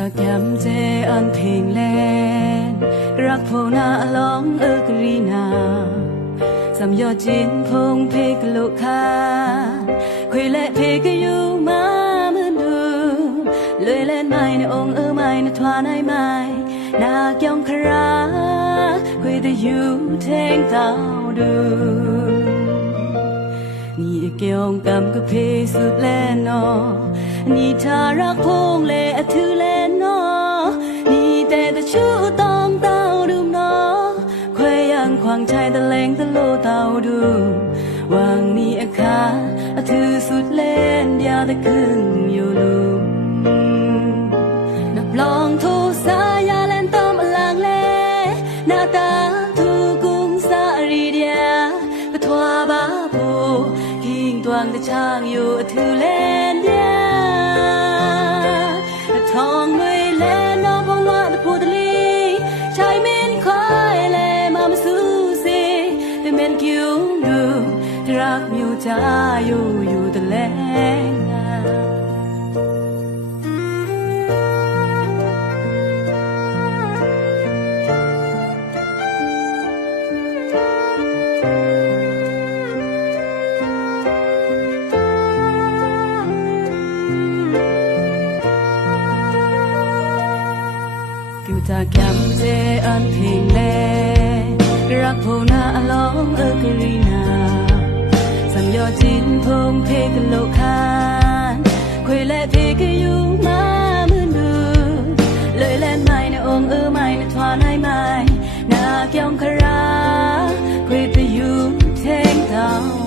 จากยามเจอันเพลงแลนรักโพนาล้องกรีนาสำยอจินพงเพกลุคาคุยและเพกอยู่มาเหมือนดูเลยเล่นไม่ในองค์ไม่ในทวานายไม่นาเกี่ยงคราคุยแต่อยู่เทงเต้าดูนี่เกี่ยงกำกับเพสุดแลนอนี่ทารักพงเลอถือแลนอนี่แต่ชู้ต้องเต้าดูนอควยยังควางใจตะเลงตะโลเต้าดูวางนี่อาคาถือสุดเล่นยาวแต่ขึ้นอยู่ลุมนับลองทุสายาเล่นต้มลางเล่หน้าตาทุกุมสารีเดียกระทว่าบ้าปูหิงตวงแต่ช่างอยู่ถือเล่นเดียทองด้วยเล่นน้องพงว่าแต่พูดลีชายเม่นคอยเล่มาสู้สิแต่เม่นคิวดูรักมิวจ้าอยู่แต่แลงจากยามเจอันเพลงแลรักโพนาล้องกรีนาสัมยอจินพงเพกโลคานคุยและเพกอยู่มาเหมือนดูเลยเล่นไม่ในองค์ไม่ในทวานายไม่นาเกี่ยงคราคุยไปอยู่เทงเต้า